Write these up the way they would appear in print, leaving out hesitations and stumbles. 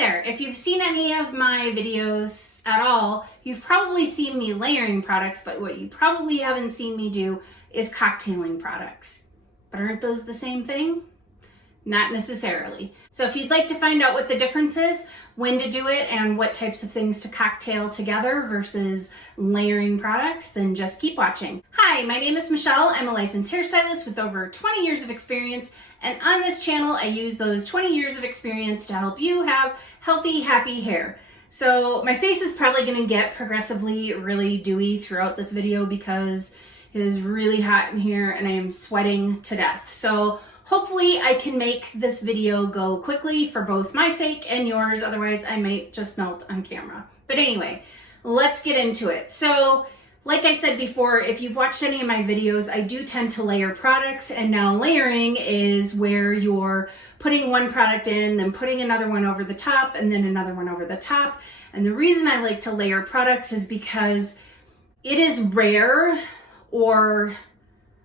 there. If you've seen any of my videos at all, you've probably seen me layering products, but what you probably haven't seen me do is cocktailing products. But aren't those the same thing? Not necessarily. So if you'd like to find out what the difference is, when to do it, and what types of things to cocktail together versus layering products, then just keep watching. Hi, my name is Michelle. I'm a licensed hairstylist with over 20 years of experience, and on this channel I use those 20 years of experience to help you have healthy, happy hair. So my face is probably going to get progressively really dewy throughout this video because it is really hot in here and I am sweating to death. So hopefully I can make this video go quickly for both my sake and yours, otherwise I might just melt on camera. But anyway, let's get into it. So like I said before, if you've watched any of my videos, I do tend to layer products, and now layering is where you're putting one product in, then putting another one over the top, and then another one over the top. And the reason I like to layer products is because it is rare or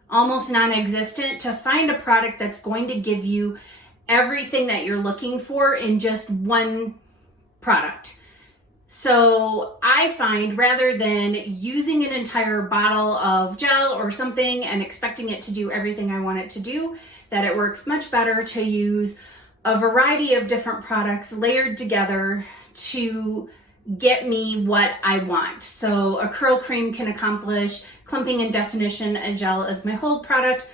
almost non-existent to find a product that's going to give you everything that you're looking for in just one product. So I find rather than using an entire bottle of gel or something and expecting it to do everything I want it to do, that it works much better to use a variety of different products layered together to get me what I want. So a curl cream can accomplish clumping and definition. A gel is my hold product,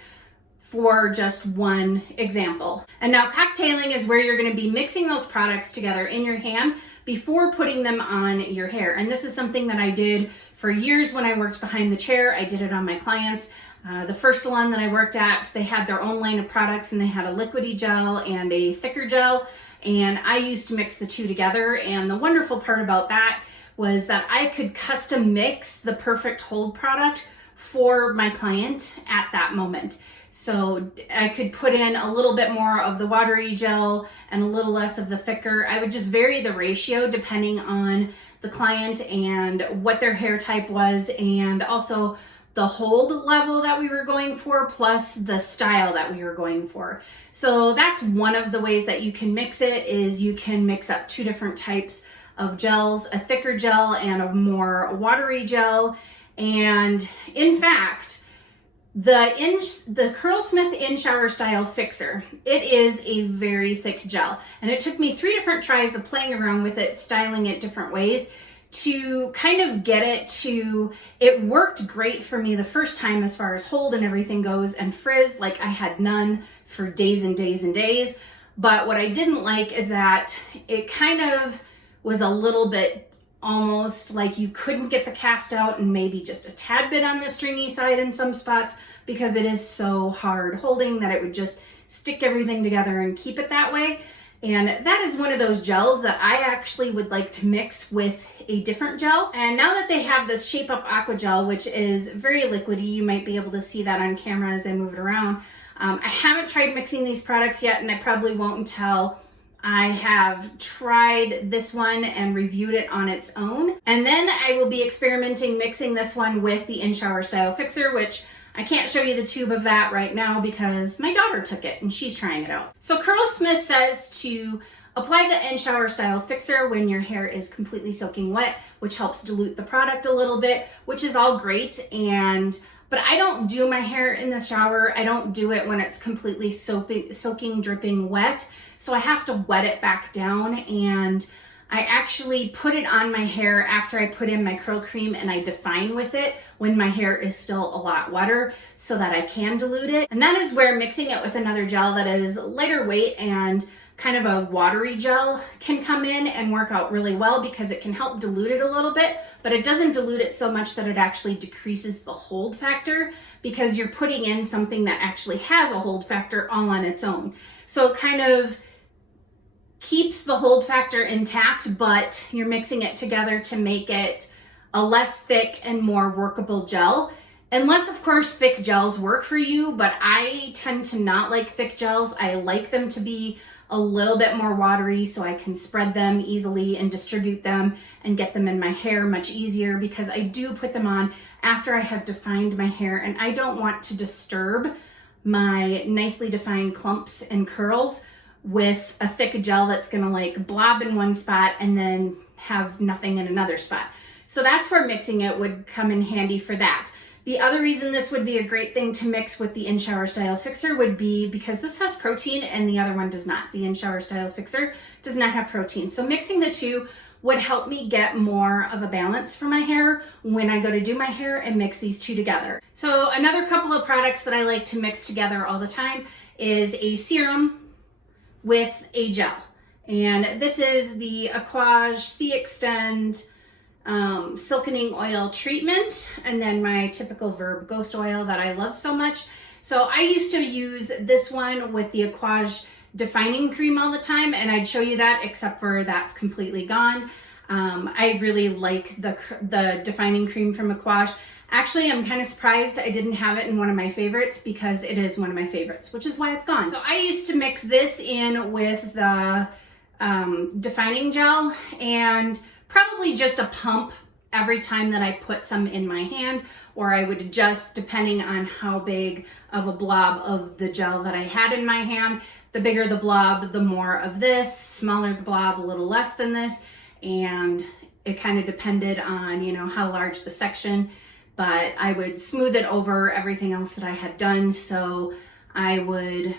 for just one example. And now cocktailing is where you're going to be mixing those products together in your hand before putting them on your hair. And this is something that I did for years when I worked behind the chair. I did it on my clients. The first salon that I worked at, they had their own line of products, and they had a liquidy gel and a thicker gel. And I used to mix the two together. And the wonderful part about that was that I could custom mix the perfect hold product for my client at that moment. So I could put in a little bit more of the watery gel and a little less of the thicker. I would just vary the ratio depending on the client and what their hair type was, and also the hold level that we were going for, plus the style that we were going for. So that's one of the ways that you can mix it, is you can mix up two different types of gels, a thicker gel and a more watery gel. And in fact, the Curlsmith In-Shower Style Fixer, it is a very thick gel. And it took me 3 different tries of playing around with it, styling it different ways to kind of get it to, it worked great for me the first time as far as hold and everything goes, and frizz like I had none for days and days and days. But what I didn't like is that it kind of was a little bit almost like you couldn't get the cast out, and maybe just a tad bit on the stringy side in some spots, because it is so hard holding that it would just stick everything together and keep it that way. And that is one of those gels that I actually would like to mix with a different gel. And now that they have this Shape Up Aqua Gel, which is very liquidy, you might be able to see that on camera as I move it around. I haven't tried mixing these products yet, and I probably won't until I have tried this one and reviewed it on its own. And then I will be experimenting mixing this one with the In-Shower Style Fixer, which I can't show you the tube of that right now because my daughter took it and she's trying it out. So Curlsmith says to apply the In-Shower Style Fixer when your hair is completely soaking wet, which helps dilute the product a little bit, which is all great. But I don't do my hair in the shower. I don't do it when it's completely soaking, dripping wet. So I have to wet it back down, and I actually put it on my hair after I put in my curl cream, and I define with it when my hair is still a lot wetter so that I can dilute it. And that is where mixing it with another gel that is lighter weight and kind of a watery gel can come in and work out really well, because it can help dilute it a little bit, but it doesn't dilute it so much that it actually decreases the hold factor, because you're putting in something that actually has a hold factor all on its own. So it kind of keeps the hold factor intact, but you're mixing it together to make it a less thick and more workable gel. Unless, of course, thick gels work for you, but I tend to not like thick gels. I like them to be a little bit more watery so I can spread them easily and distribute them and get them in my hair much easier, because I do put them on after I have defined my hair, and I don't want to disturb my nicely defined clumps and curls with a thick gel that's gonna like blob in one spot and then have nothing in another spot. So that's where mixing it would come in handy for that. The other reason this would be a great thing to mix with the In-Shower Style Fixer would be because this has protein and the other one does not. The In-Shower Style Fixer does not have protein. So mixing the two would help me get more of a balance for my hair when I go to do my hair and mix these two together. So another couple of products that I like to mix together all the time is a serum with a gel. And this is the Aquage C-Extend Silkening Oil Treatment, and then my typical Verb Ghost Oil that I love so much. So I used to use this one with the Aquage Defining Cream all the time, and I'd show you that, except for that's completely gone. I really like the Defining Cream from Aquage. Actually, I'm kind of surprised I didn't have it in one of my favorites because it is one of my favorites, which is why it's gone. So I used to mix this in with the defining gel and probably just a pump every time that I put some in my hand, or I would adjust depending on how big of a blob of the gel that I had in my hand. The bigger the blob, the more of this, smaller the blob, a little less than this, and it kind of depended on, you know, how large the section, but I would smooth it over everything else that I had done. So I would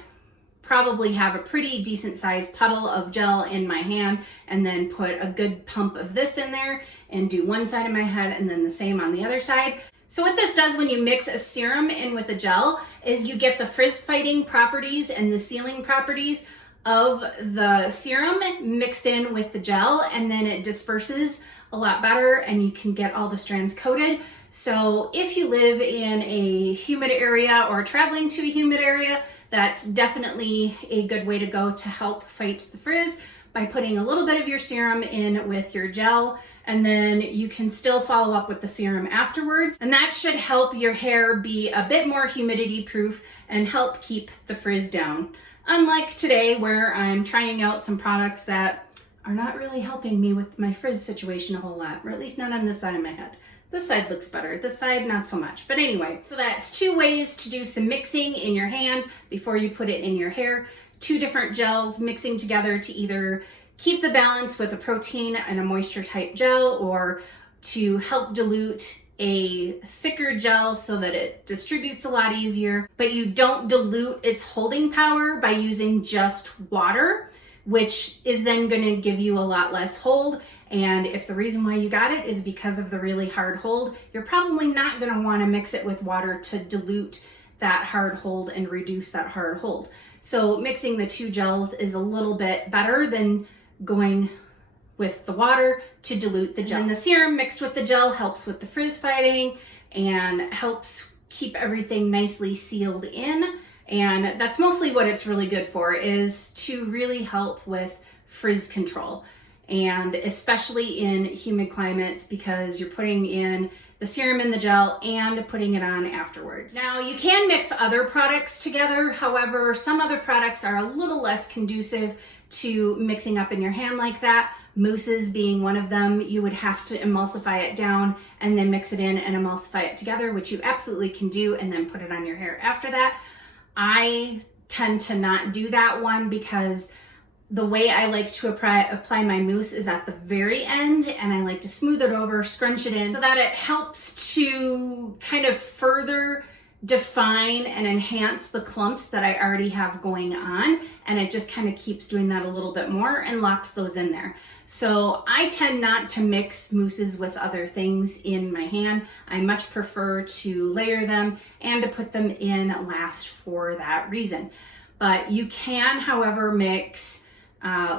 probably have a pretty decent sized puddle of gel in my hand and then put a good pump of this in there and do one side of my head and then the same on the other side. So what this does when you mix a serum in with a gel is you get the frizz fighting properties and the sealing properties of the serum mixed in with the gel, and then it disperses a lot better and you can get all the strands coated. So if you live in a humid area or traveling to a humid area, that's definitely a good way to go to help fight the frizz by putting a little bit of your serum in with your gel, and then you can still follow up with the serum afterwards. And that should help your hair be a bit more humidity proof and help keep the frizz down. Unlike today where I'm trying out some products that are not really helping me with my frizz situation a whole lot, or at least not on this side of my head. This side looks better, this side not so much. But anyway, so that's 2 ways to do some mixing in your hand before you put it in your hair. 2 different gels mixing together to either keep the balance with a protein and a moisture type gel, or to help dilute a thicker gel so that it distributes a lot easier, but you don't dilute its holding power by using just water, which is then going to give you a lot less hold. And if the reason why you got it is because of the really hard hold, you're probably not going to want to mix it with water to dilute that hard hold and reduce that hard hold. So mixing the 2 gels is a little bit better than going with the water to dilute the gel. And the serum mixed with the gel helps with the frizz fighting and helps keep everything nicely sealed in. And that's mostly what it's really good for, is to really help with frizz control. And especially in humid climates, because you're putting in the serum in the gel and putting it on afterwards. Now you can mix other products together. However, some other products are a little less conducive to mixing up in your hand like that. Mousses being one of them. You would have to emulsify it down and then mix it in and emulsify it together, which you absolutely can do, and then put it on your hair after that. I tend to not do that one because the way I like to apply my mousse is at the very end, and I like to smooth it over, scrunch it in so that it helps to kind of further define and enhance the clumps that I already have going on, and it just kind of keeps doing that a little bit more and locks those in there. So I tend not to mix mousses with other things in my hand. I much prefer to layer them and to put them in last for that reason. But you can, however, mix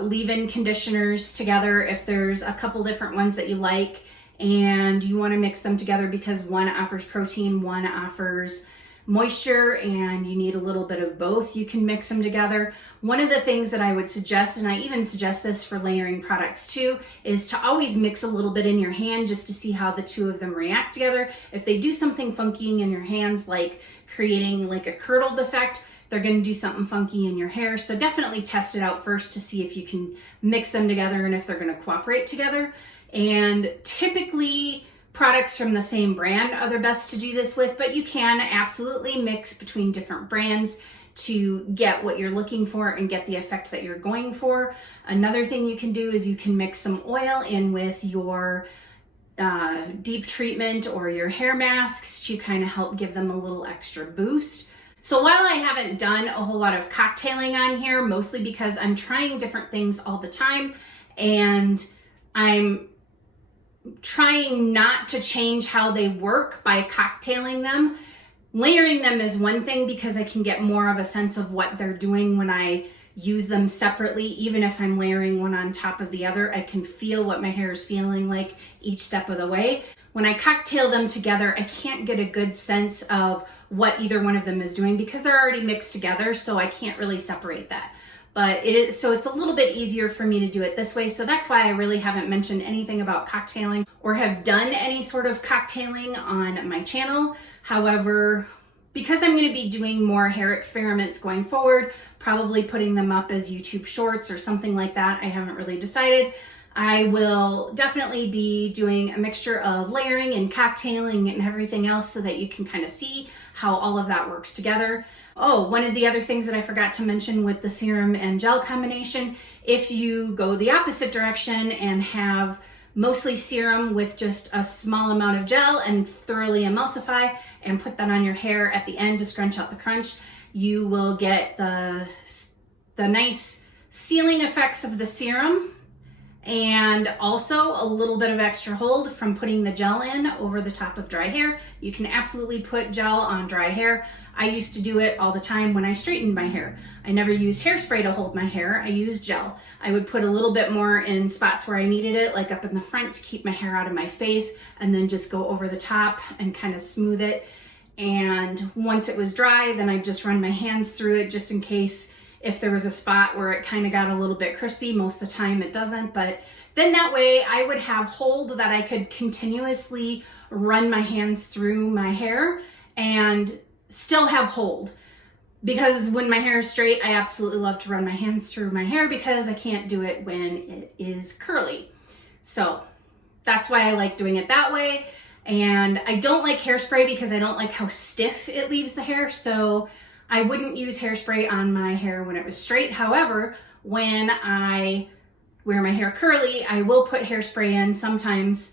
leave-in conditioners together if there's a couple different ones that you like and you want to mix them together because one offers protein, one offers moisture, and you need a little bit of both. You can mix them together. One of the things that I would suggest, and I even suggest this for layering products too, is to always mix a little bit in your hand just to see how the 2 of them react together. If they do something funky in your hands, like creating like a curdled effect, they're going to do something funky in your hair. So definitely test it out first to see if you can mix them together and if they're going to cooperate together. And typically products from the same brand are the best to do this with, but you can absolutely mix between different brands to get what you're looking for and get the effect that you're going for. Another thing you can do is you can mix some oil in with your deep treatment or your hair masks to kind of help give them a little extra boost. So while I haven't done a whole lot of cocktailing on here, mostly because I'm trying different things all the time and I'm trying not to change how they work by cocktailing them. Layering them is one thing because I can get more of a sense of what they're doing when I use them separately. Even if I'm layering one on top of the other, I can feel what my hair is feeling like each step of the way. When I cocktail them together, I can't get a good sense of what either one of them is doing because they're already mixed together, so I can't really separate that. But it's a little bit easier for me to do it this way. So that's why I really haven't mentioned anything about cocktailing or have done any sort of cocktailing on my channel. However, because I'm going to be doing more hair experiments going forward, probably putting them up as YouTube shorts or something like that, I haven't really decided. I will definitely be doing a mixture of layering and cocktailing and everything else so that you can kind of see how all of that works together. Oh, one of the other things that I forgot to mention with the serum and gel combination, if you go the opposite direction and have mostly serum with just a small amount of gel and thoroughly emulsify and put that on your hair at the end to scrunch out the crunch, you will get the nice sealing effects of the serum and also a little bit of extra hold from putting the gel in over the top of dry hair. You can absolutely put gel on dry hair. I used to do it all the time when I straightened my hair. I never used hairspray to hold my hair. I used gel. I would put a little bit more in spots where I needed it, like up in the front to keep my hair out of my face, and then just go over the top and kind of smooth it. And once it was dry, then I'd just run my hands through it just in case if there was a spot where it kind of got a little bit crispy. Most of the time it doesn't, but then that way I would have hold that I could continuously run my hands through my hair and still have hold. Because when my hair is straight, I absolutely love to run my hands through my hair because I can't do it when it is curly. So that's why I like doing it that way. And I don't like hairspray because I don't like how stiff it leaves the hair. So I wouldn't use hairspray on my hair when it was straight. However, when I wear my hair curly, I will put hairspray in sometimes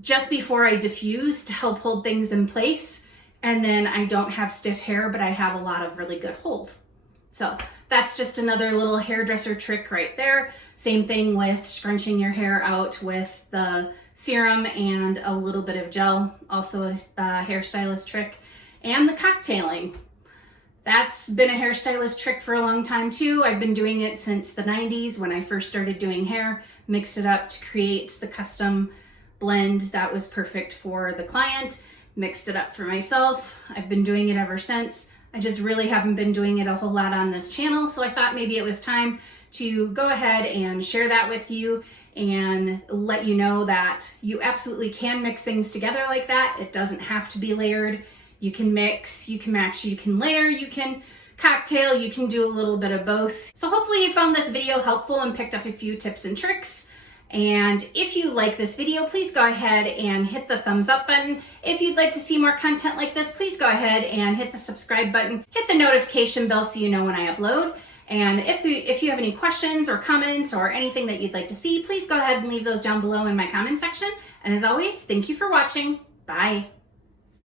just before I diffuse to help hold things in place. And then I don't have stiff hair, but I have a lot of really good hold. So that's just another little hairdresser trick right there. Same thing with scrunching your hair out with the serum and a little bit of gel, also a hairstylist trick. And the cocktailing. That's been a hairstylist trick for a long time too. I've been doing it since the 90s when I first started doing hair, mixed it up to create the custom blend that was perfect for the client, mixed it up for myself. I've been doing it ever since. I just really haven't been doing it a whole lot on this channel, so I thought maybe it was time to go ahead and share that with you and let you know that you absolutely can mix things together like that. It doesn't have to be layered. You can mix, you can match, you can layer, you can cocktail, you can do a little bit of both. So hopefully you found this video helpful and picked up a few tips and tricks. And if you like this video, please go ahead and hit the thumbs up button. If you'd like to see more content like this, please go ahead and hit the subscribe button, hit the notification bell so you know when I upload. And if you have any questions or comments or anything that you'd like to see, please go ahead and leave those down below in my comment section. And as always, thank you for watching. Bye.